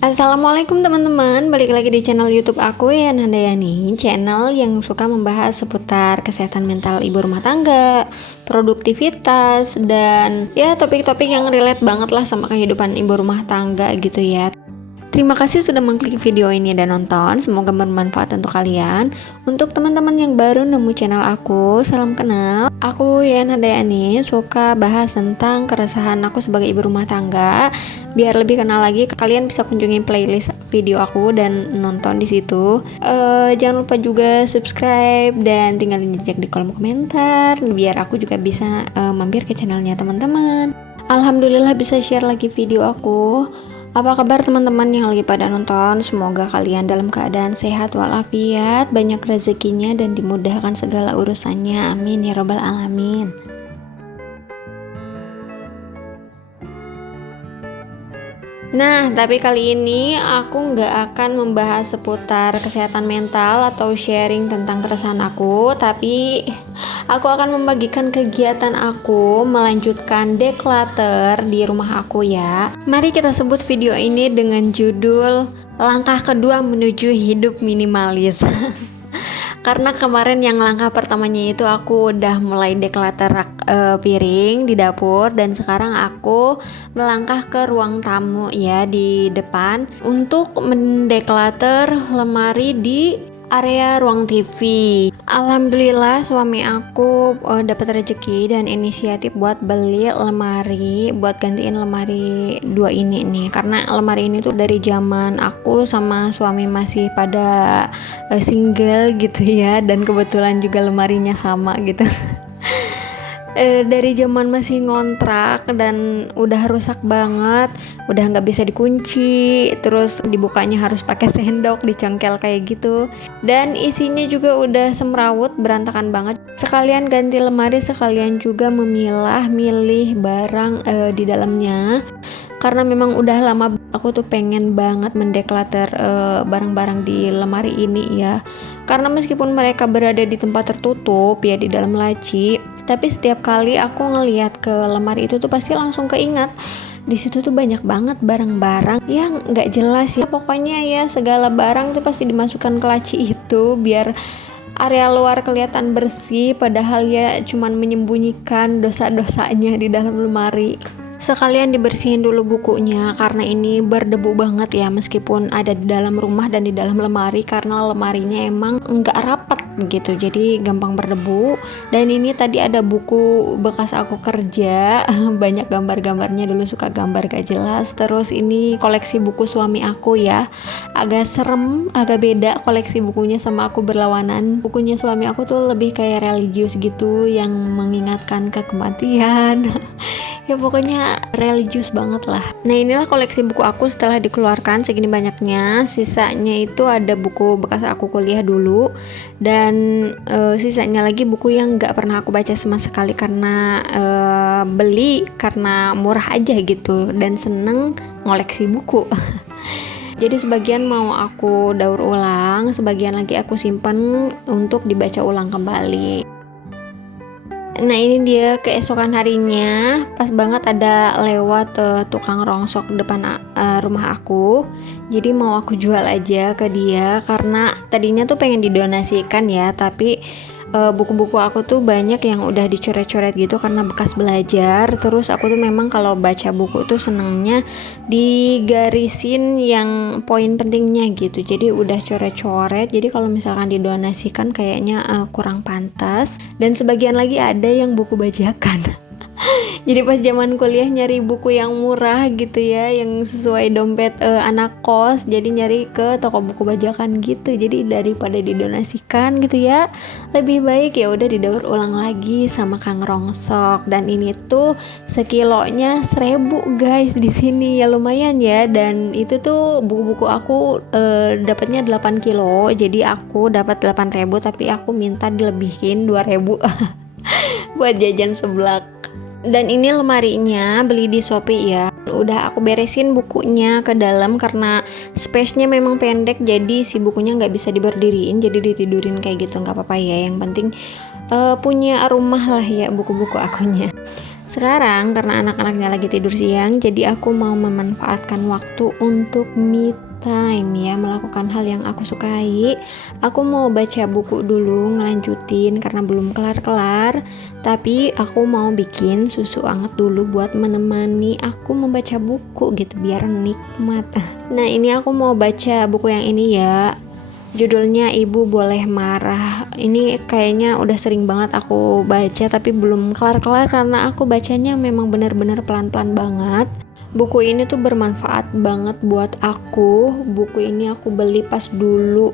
Assalamualaikum teman-teman, balik lagi di channel YouTube aku ya, Handayani, channel yang suka membahas seputar kesehatan mental ibu rumah tangga, produktivitas, dan ya topik-topik yang relate banget lah sama kehidupan ibu rumah tangga gitu ya. Terima kasih sudah mengklik video ini dan nonton, semoga bermanfaat untuk kalian. Untuk teman-teman yang baru nemu channel aku, salam kenal. Aku Yan Handayani, suka bahas tentang keresahan aku sebagai ibu rumah tangga. Biar lebih kenal lagi, kalian bisa kunjungi playlist video aku dan nonton di situ. Jangan lupa juga subscribe dan tinggalin jejak di kolom komentar, biar aku juga bisa mampir ke channelnya teman-teman. Alhamdulillah bisa share lagi video aku. Apa kabar teman-teman yang lagi pada nonton? Semoga kalian dalam keadaan sehat walafiat, banyak rezekinya dan dimudahkan segala urusannya. Amin ya robbal alamin. Nah, tapi kali ini aku nggak akan membahas seputar kesehatan mental atau sharing tentang keresahan aku, tapi aku akan membagikan kegiatan aku melanjutkan declutter di rumah aku ya. Mari kita sebut video ini dengan judul Langkah Kedua Menuju Hidup Minimalis. Karena kemarin yang langkah pertamanya itu aku udah mulai declutter piring di dapur, dan sekarang aku melangkah ke ruang tamu ya di depan untuk mendeclutter lemari di area ruang TV. Alhamdulillah suami aku dapat rezeki dan inisiatif buat beli lemari, buat gantiin lemari dua ini nih, karena lemari ini tuh dari zaman aku sama suami masih pada single gitu ya, dan kebetulan juga lemarinya sama gitu. Dari zaman masih ngontrak dan udah rusak banget, udah nggak bisa dikunci, terus dibukanya harus pakai sendok, dicongkel kayak gitu, dan isinya juga udah semrawut, berantakan banget. Sekalian ganti lemari, sekalian juga milih barang di dalamnya, karena memang udah lama aku tuh pengen banget mendeclutter barang-barang di lemari ini ya, karena meskipun mereka berada di tempat tertutup ya di dalam laci, tapi setiap kali aku ngeliat ke lemari itu tuh pasti langsung keingat di situ tuh banyak banget barang-barang yang nggak jelas ya. Pokoknya ya segala barang tuh pasti dimasukkan ke laci itu biar area luar kelihatan bersih, padahal ya cuman menyembunyikan dosa-dosanya di dalam lemari. Sekalian dibersihin dulu bukunya karena ini berdebu banget ya, meskipun ada di dalam rumah dan di dalam lemari, karena lemarinya emang nggak rapat gitu, jadi gampang berdebu. Dan ini tadi ada buku bekas aku kerja, banyak gambar-gambarnya, dulu suka gambar gak jelas. Terus ini koleksi buku suami aku ya, agak serem, agak beda koleksi bukunya sama aku berlawanan. Bukunya suami aku tuh lebih kayak religius gitu, yang mengingatkan ke kematian. Ya pokoknya religius banget lah. Nah inilah koleksi buku aku setelah dikeluarkan segini banyaknya. Sisanya itu ada buku bekas aku kuliah dulu, dan sisanya lagi buku yang gak pernah aku baca sama sekali, karena beli karena murah aja gitu dan seneng ngoleksi buku. Jadi sebagian mau aku daur ulang, sebagian lagi aku simpan untuk dibaca ulang kembali. Nah ini dia keesokan harinya, pas banget ada lewat tukang rongsok depan rumah aku. Jadi mau aku jual aja ke dia, karena tadinya tuh pengen didonasikan ya, tapi buku-buku aku tuh banyak yang udah dicoret-coret gitu karena bekas belajar. Terus aku tuh memang kalau baca buku tuh senengnya digarisin yang poin pentingnya gitu, jadi udah coret-coret. Jadi kalau misalkan didonasikan kayaknya kurang pantas. Dan sebagian lagi ada yang buku bajakan. Jadi pas zaman kuliah nyari buku yang murah gitu ya, yang sesuai dompet anak kos, jadi nyari ke toko buku bajakan gitu. Jadi daripada didonasikan gitu ya, lebih baik ya udah didaur ulang lagi sama Kang Rongsok. Dan ini tuh sekilonya 1.000 guys di sini, ya lumayan ya. Dan itu tuh buku-buku aku dapatnya 8 kilo, jadi aku dapat 8.000, tapi aku minta dilebihin 2.000 buat jajan seblak. Dan ini lemarinya beli di Shopee ya. Udah aku beresin bukunya ke dalam karena space-nya memang pendek, jadi si bukunya nggak bisa diberdiriin, jadi ditidurin kayak gitu nggak apa-apa ya. Yang penting punya rumah lah ya buku-buku akunya. Sekarang karena anak-anaknya lagi tidur siang, jadi aku mau memanfaatkan waktu untuk me time ya, melakukan hal yang aku sukai. Aku mau baca buku dulu, ngelanjutin karena belum kelar-kelar. Tapi aku mau bikin susu anget dulu buat menemani aku membaca buku gitu, biar nikmat. Nah, ini aku mau baca buku yang ini ya. Judulnya Ibu Boleh Marah. Ini kayaknya udah sering banget aku baca tapi belum kelar-kelar karena aku bacanya memang benar-benar pelan-pelan banget. Buku ini tuh bermanfaat banget buat aku. Buku ini aku beli pas dulu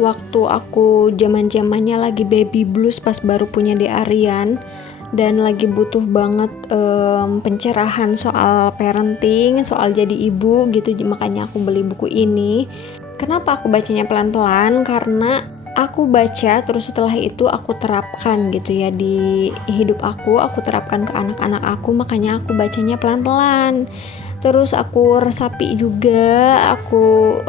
waktu aku zaman-zamannya lagi baby blues, pas baru punya Arian dan lagi butuh banget pencerahan soal parenting, soal jadi ibu gitu. Makanya aku beli buku ini. Kenapa aku bacanya pelan-pelan? Karena aku baca terus setelah itu aku terapkan gitu ya di hidup aku terapkan ke anak-anak aku, makanya aku bacanya pelan-pelan. Terus aku resapi juga, aku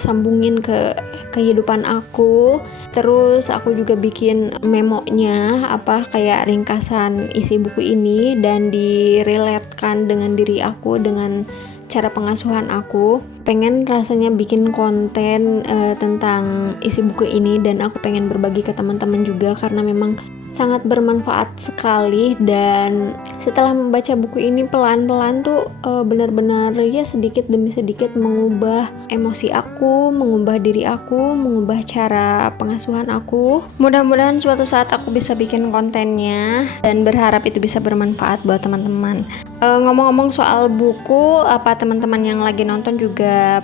sambungin ke kehidupan aku. Terus aku juga bikin memonya, kayak ringkasan isi buku ini dan direlatekan dengan diri aku, dengan cara pengasuhan aku. Pengen rasanya bikin konten tentang isi buku ini dan aku pengen berbagi ke teman-teman juga karena memang sangat bermanfaat sekali. Dan setelah membaca buku ini pelan-pelan tuh benar-benar ya sedikit demi sedikit mengubah emosi aku, mengubah diri aku, mengubah cara pengasuhan aku. Mudah-mudahan suatu saat aku bisa bikin kontennya dan berharap itu bisa bermanfaat buat teman-teman. Ngomong-ngomong soal buku, apa teman-teman yang lagi nonton juga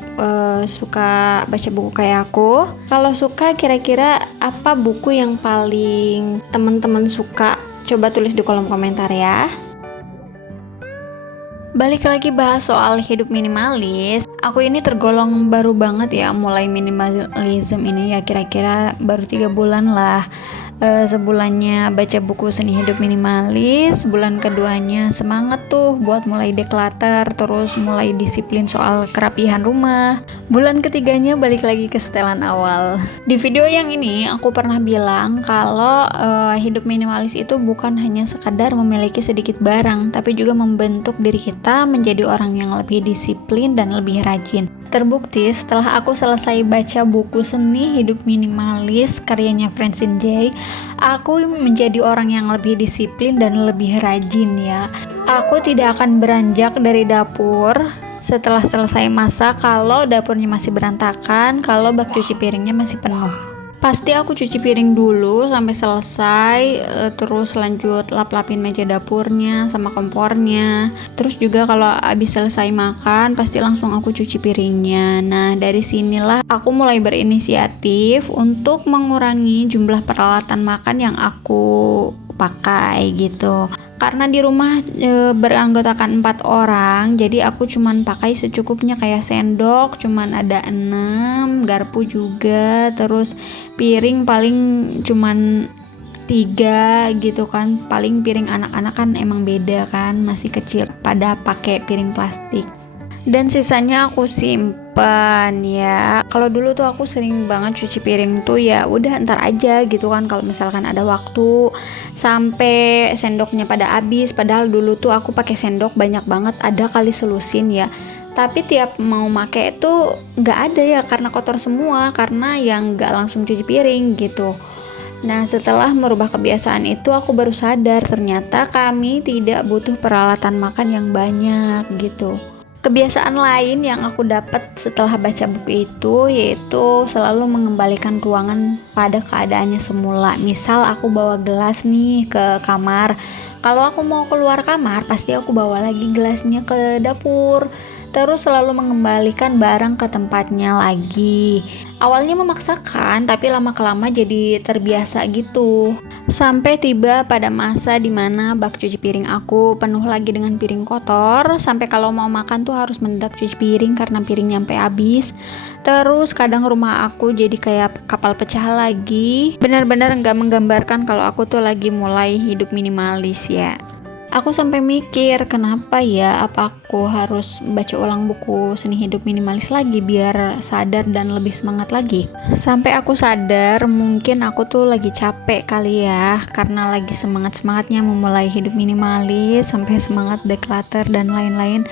suka baca buku kayak aku? Kalau suka, kira-kira apa buku yang paling teman-teman suka? Coba tulis di kolom komentar ya. Balik lagi bahas soal hidup minimalis. Aku ini tergolong baru banget ya mulai minimalism ini ya, kira-kira baru 3 bulan lah. Sebulannya baca buku Seni Hidup Minimalis, bulan keduanya semangat tuh buat mulai declutter, terus mulai disiplin soal kerapihan rumah. Bulan ketiganya balik lagi ke setelan awal. Di video yang ini aku pernah bilang kalau hidup minimalis itu bukan hanya sekadar memiliki sedikit barang, tapi juga membentuk diri kita menjadi orang yang lebih disiplin dan lebih rajin. Terbukti setelah aku selesai baca buku Seni Hidup Minimalis karyanya Francine J, aku menjadi orang yang lebih disiplin dan lebih rajin ya. Aku tidak akan beranjak dari dapur setelah selesai masak kalau dapurnya masih berantakan, kalau bak cuci piringnya masih penuh. Pasti aku cuci piring dulu sampai selesai, terus lanjut lap-lapin meja dapurnya sama kompornya. Terus juga kalau habis selesai makan pasti langsung aku cuci piringnya. Nah, dari sinilah aku mulai berinisiatif untuk mengurangi jumlah peralatan makan yang aku pakai gitu. Karena di rumah beranggotakan 4 orang, jadi aku cuman pakai secukupnya, kayak sendok cuman ada 6, garpu juga, terus piring paling cuman 3 gitu kan. Paling piring anak-anak kan emang beda kan, masih kecil pada pakai piring plastik. Dan sisanya aku simpan ya. Kalau dulu tuh aku sering banget cuci piring tuh ya udah ntar aja gitu kan, kalau misalkan ada waktu, sampai sendoknya pada habis. Padahal dulu tuh aku pakai sendok banyak banget, ada kali selusin ya. Tapi tiap mau make itu nggak ada ya karena kotor semua, karena yang nggak langsung cuci piring gitu. Nah, setelah merubah kebiasaan itu aku baru sadar ternyata kami tidak butuh peralatan makan yang banyak gitu. Kebiasaan lain yang aku dapat setelah baca buku itu yaitu selalu mengembalikan ruangan pada keadaannya semula. Misal aku bawa gelas nih ke kamar, kalau aku mau keluar kamar pasti aku bawa lagi gelasnya ke dapur. Terus selalu mengembalikan barang ke tempatnya lagi. Awalnya memaksakan, tapi lama-kelamaan jadi terbiasa gitu. Sampai tiba pada masa dimana bak cuci piring aku penuh lagi dengan piring kotor. Sampai kalau mau makan tuh harus mendadak cuci piring karena piring nyampe habis. Terus kadang rumah aku jadi kayak kapal pecah lagi. Benar-benar gak menggambarkan kalau aku tuh lagi mulai hidup minimalis ya. Aku sampai mikir, kenapa ya, apa aku harus baca ulang buku Seni Hidup Minimalis lagi biar sadar dan lebih semangat lagi. Sampai aku sadar mungkin aku tuh lagi capek kali ya, karena lagi semangat-semangatnya memulai hidup minimalis, sampai semangat declutter dan lain-lain.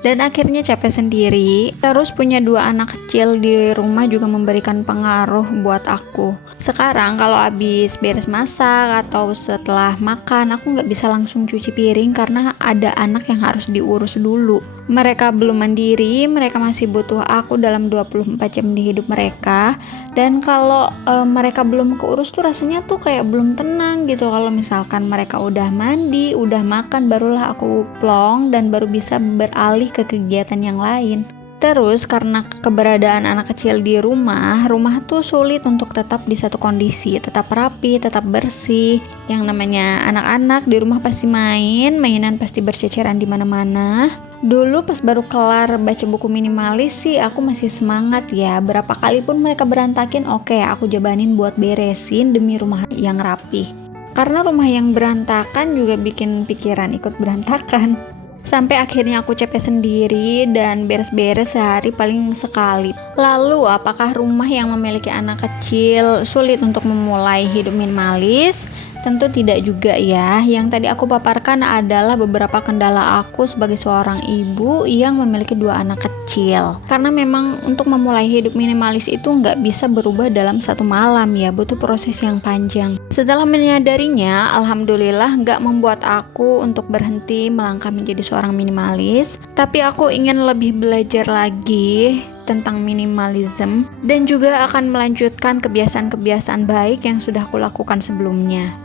Dan akhirnya capek sendiri. Terus punya 2 anak kecil di rumah juga memberikan pengaruh buat aku. Sekarang kalau habis beres masak atau setelah makan, aku nggak bisa langsung cuci piring karena ada anak yang harus diurus dulu. Mereka belum mandiri, mereka masih butuh aku dalam 24 jam di hidup mereka. Dan kalau mereka belum keurus tuh rasanya tuh kayak belum tenang gitu. Kalau misalkan mereka udah mandi, udah makan, barulah aku plong dan baru bisa beralih ke kegiatan yang lain. Terus karena keberadaan anak kecil di rumah tuh sulit untuk tetap di satu kondisi, tetap rapi, tetap bersih. Yang namanya anak-anak di rumah pasti mainan pasti berceceran di mana-mana. Dulu pas baru kelar baca buku minimalis sih aku masih semangat ya. Berapa kali pun mereka berantakin, oke, aku jabanin buat beresin demi rumah yang rapi. Karena rumah yang berantakan juga bikin pikiran ikut berantakan. Sampai akhirnya aku capek sendiri dan beres-beres sehari paling sekali. Lalu apakah rumah yang memiliki anak kecil sulit untuk memulai hidup minimalis? Tentu tidak juga ya. Yang tadi aku paparkan adalah beberapa kendala aku sebagai seorang ibu yang memiliki 2 anak kecil. Karena memang untuk memulai hidup minimalis itu nggak bisa berubah dalam satu malam ya, butuh proses yang panjang. Setelah menyadarinya, alhamdulillah nggak membuat aku untuk berhenti melangkah menjadi seorang minimalis. Tapi aku ingin lebih belajar lagi tentang minimalism dan juga akan melanjutkan kebiasaan-kebiasaan baik yang sudah aku lakukan sebelumnya.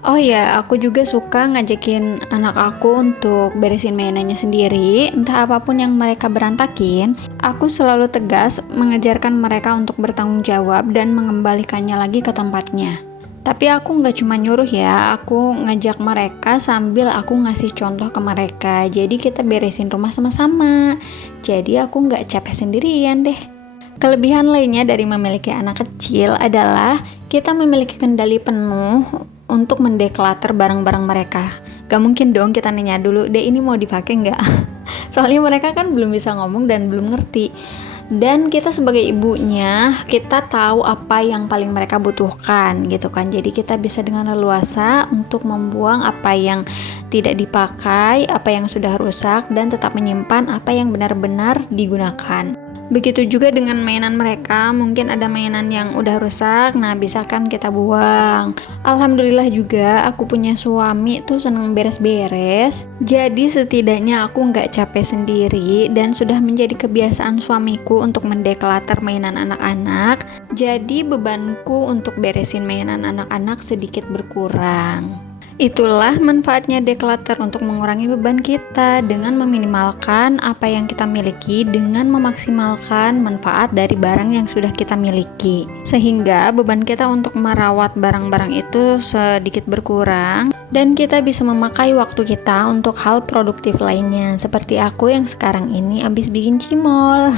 Oh ya, aku juga suka ngajakin anak aku untuk beresin mainannya sendiri. Entah apapun yang mereka berantakin, aku selalu tegas mengajarkan mereka untuk bertanggung jawab dan mengembalikannya lagi ke tempatnya. Tapi aku nggak cuma nyuruh ya, aku ngajak mereka sambil aku ngasih contoh ke mereka. Jadi kita beresin rumah sama-sama. Jadi aku nggak capek sendirian deh. Kelebihan lainnya dari memiliki anak kecil adalah kita memiliki kendali penuh untuk mendeclutter barang-barang mereka. Gak mungkin dong kita nanya dulu, deh ini mau dipakai nggak? Soalnya mereka kan belum bisa ngomong dan belum ngerti. Dan kita sebagai ibunya, kita tahu apa yang paling mereka butuhkan gitu kan. Jadi kita bisa dengan leluasa untuk membuang apa yang tidak dipakai, apa yang sudah rusak, dan tetap menyimpan apa yang benar-benar digunakan. Begitu juga dengan mainan mereka, mungkin ada mainan yang udah rusak, nah bisa kan kita buang. Alhamdulillah juga aku punya suami tuh seneng beres-beres, jadi setidaknya aku nggak capek sendiri dan sudah menjadi kebiasaan suamiku untuk mendeclutter mainan anak-anak. Jadi bebanku untuk beresin mainan anak-anak sedikit berkurang. Itulah manfaatnya declutter untuk mengurangi beban kita dengan meminimalkan apa yang kita miliki dengan memaksimalkan manfaat dari barang yang sudah kita miliki. Sehingga beban kita untuk merawat barang-barang itu sedikit berkurang dan kita bisa memakai waktu kita untuk hal produktif lainnya. Seperti aku yang sekarang ini habis bikin cimol.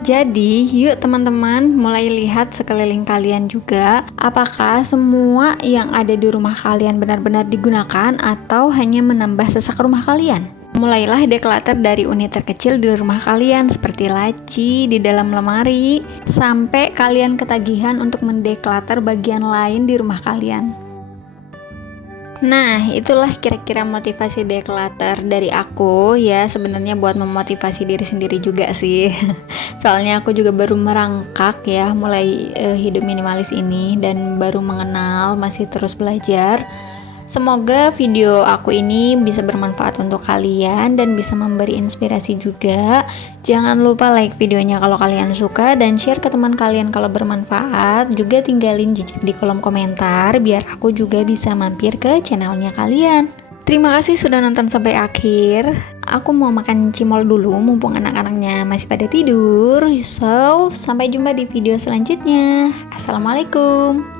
Jadi, yuk teman-teman mulai lihat sekeliling kalian juga, apakah semua yang ada di rumah kalian benar-benar digunakan atau hanya menambah sesak rumah kalian. Mulailah declutter dari unit terkecil di rumah kalian seperti laci di dalam lemari, sampai kalian ketagihan untuk mendeclutter bagian lain di rumah kalian. Nah, itulah kira-kira motivasi declutter dari aku ya, sebenarnya buat memotivasi diri sendiri juga sih. Soalnya aku juga baru merangkak ya mulai hidup minimalis ini dan baru mengenal, masih terus belajar. Semoga video aku ini bisa bermanfaat untuk kalian dan bisa memberi inspirasi juga. Jangan lupa like videonya kalau kalian suka dan share ke teman kalian kalau bermanfaat. Juga tinggalin jejak di kolom komentar biar aku juga bisa mampir ke channelnya kalian. Terima kasih sudah nonton sampai akhir. Aku mau makan cimol dulu mumpung anak-anaknya masih pada tidur. So, sampai jumpa di video selanjutnya. Assalamualaikum.